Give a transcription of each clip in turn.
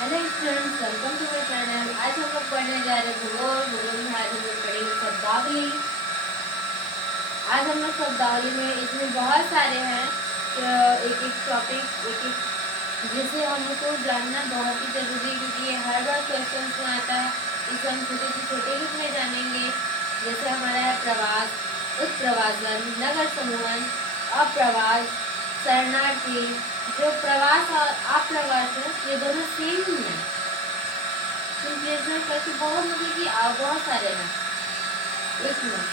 Hello students, welcome to my channel. आज हम लोग पढ़ने जा रहे हैं भूगोल में। आज हम लोग पढ़ेंगे शब्दावली। आज हम लोग शब्दावली में इसमें बहुत सारे हैं, एक एक टॉपिक एक एक जिसे हम लोग को जानना बहुत ही जरूरी है, क्योंकि ये हर बार क्वेश्चन में आता है। इसे हम छोटे से छोटे रूप में जानेंगे। जैसे हमारा है प्रवास, उत्प्रवासन, नगर समूहन, अप्रवास, शरणार्थी। जो प्रवास और अप्रवास है ये दोनों सेम ही है, करके बहुत मतलब कि बहुत सारे हैं। एक मिनट,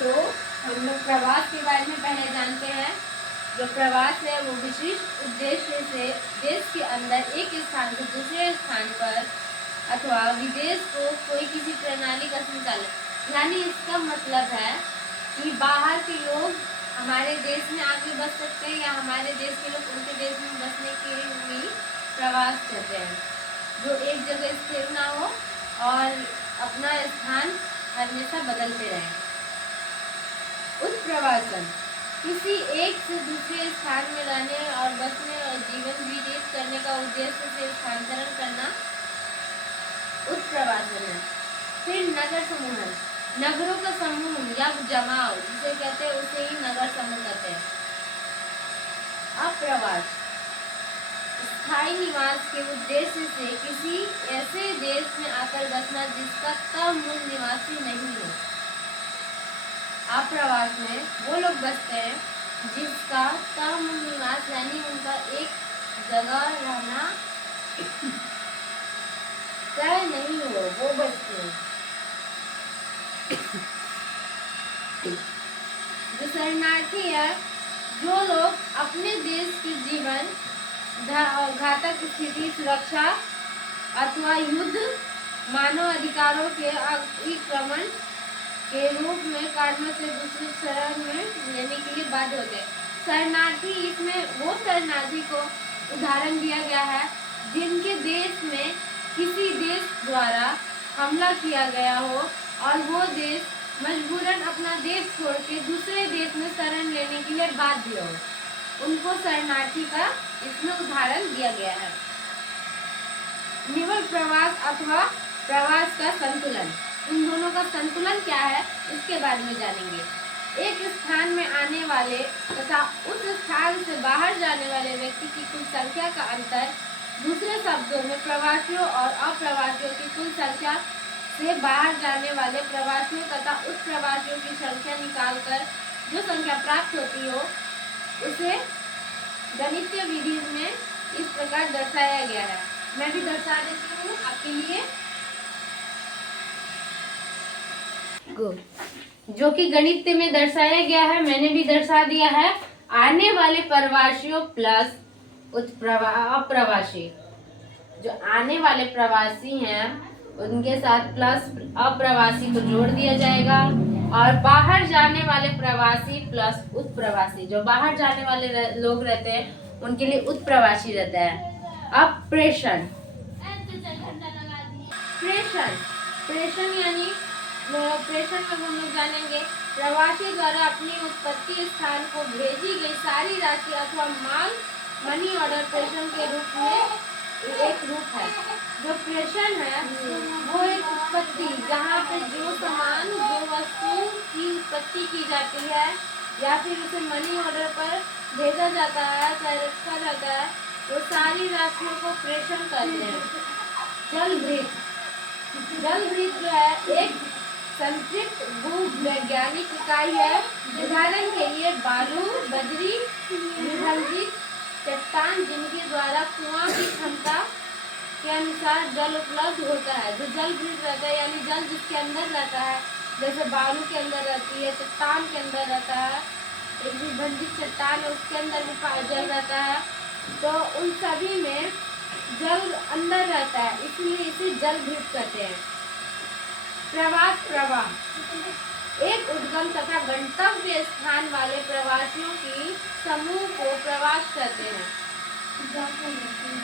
तो हम लोग प्रवास के बारे में पहले जानते हैं। जो प्रवास है वो विशिष्ट उद्देश्य से देश के अंदर एक स्थान से दूसरे स्थान पर अथवा विदेश को कोई किसी प्रणाली का संचालन, यानी इसका मतलब है कि बाहर के लोग हमारे देश में आके बस सकते हैं या हमारे देश के लोग उनके देश में बसने के लिए प्रवास करते हैं। जो एक जगह स्थिर ना हो और अपना स्थान हमेशा बदलते रहें। उत्प्रवासन किसी एक से दूसरे स्थान में रहने और बसने और जीवन व्यतीत करने का उद्देश्य से स्थानांतरण करना उत्प्रवासन है। फिर नगर समूहन, नगरों का समूह या जमाव जिसे कहते हैं उसे ही नगर समूह कहते हैं। अप्रवास स्थायी निवास के उद्देश्य से किसी ऐसे देश में आकर बसना जिसका तब मूल निवासी नहीं हो। अप्रवास में वो लोग बसते हैं जिसका तब मूल निवास यानी उनका एक जगह रहना तय नहीं हो, वो बसते हैं। जो शरणार्थी है, जो लोग अपने देश के जीवन घातक स्थिति, सुरक्षा अथवा युद्ध, मानव अधिकारों के अतिक्रमण के रूप में कारणों से दूसरे शरण में लेने के लिए बाध्य होते हैं। शरणार्थी, इसमें वो शरणार्थी को उदाहरण दिया गया है जिनके देश में किसी देश द्वारा हमला किया गया हो और वो देश मजबूरन अपना देश छोड़ के दूसरे देश में शरण लेने के लिए बाध्य हो, उनको शरणार्थी का इसमें उदाहरण दिया गया है। निवल प्रवास अथवा प्रवास का संतुलन, इन दोनों का संतुलन क्या है इसके बारे में जानेंगे। एक स्थान में आने वाले तथा उस स्थान से बाहर जाने वाले व्यक्ति की कुल संख्या का अंतर, दूसरे शब्दों में प्रवासियों और अप्रवासियों की कुल संख्या से बाहर जाने वाले प्रवासियों तथा उस प्रवासियों की संख्या निकालकर जो संख्या प्राप्त होती हो उसे गणितीय विधि में इस प्रकार दर्शाया गया है। मैं भी दर्शा देती हूँ आपके लिए, जो कि गणित में दर्शाया गया है। मैंने भी दर्शा दिया है। आने वाले प्रवासियों प्लस अप्रवासी, जो आने वाले प्रवासी हैं उनके साथ प्लस अप्रवासी को जोड़ दिया जाएगा, और बाहर जाने वाले प्रवासी प्लस उत्प्रवासी, जो बाहर जाने वाले लोग रहते हैं उनके लिए उत्प्रवासी रहता है। अब प्रेषण, प्रेषण यानी प्रेषण में हम लोग जानेंगे प्रवासी द्वारा अपनी उत्पत्ति स्थान को भेजी गई सारी राशि अथवा माल मनी ऑर्डर प्रेषण के रूप में एक रूप है। जो प्रेषण है वो एक उत्पत्ति, जहाँ पे जो सामान जो वस्तु की उत्पत्ति की जाती है या फिर उसे मनी ऑर्डर पर भेजा जाता है चाहे रखा जाता है, वो सारी राशियों को प्रेषण करते हैं। जलभृत जो है एक संतृप्त भूवैज्ञानिक इकाई है। उदाहरण के लिए बालू, बजरी, विभजित चट्टान जिनके द्वारा कुआं की क्षमता के अनुसार जल उपलब्ध होता है। जो जलभृत रहता है यानी जल जिसके अंदर रहता है, जैसे बालू के अंदर रहती है, चट्टान के अंदर रहता है, एक विभजित चट्टान है उसके अंदर भी जल रहता है, तो उन सभी में जल अंदर रहता है, इसलिए इसे जलभृत कहते हैं। प्रवाह एक उद्गम तथा गंतव्य स्थान वाले प्रवासियों की समूह को प्रवास कहते हैं।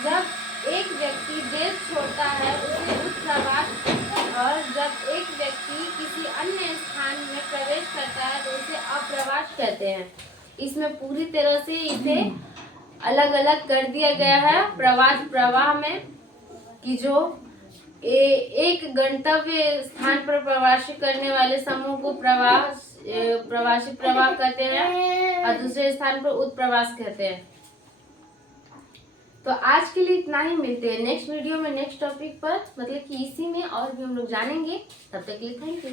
जब एक व्यक्ति देश छोड़ता है उसे उत्प्रवास और जब एक व्यक्ति किसी अन्य स्थान में प्रवेश करता है तो उसे अप्रवास कहते हैं। इसमें पूरी तरह से इसे अलग अलग कर दिया गया है प्रवास प्रवाह में, कि जो एक गंतव्य स्थान पर प्रवासी करने वाले समूह को प्रवासी प्रवाह कहते हैं और दूसरे स्थान पर उत्प्रवास कहते हैं। तो आज के लिए इतना ही, मिलते हैं नेक्स्ट वीडियो में नेक्स्ट टॉपिक पर, मतलब कि इसी में और भी हम लोग जानेंगे। तब तक के लिए थैंक यू।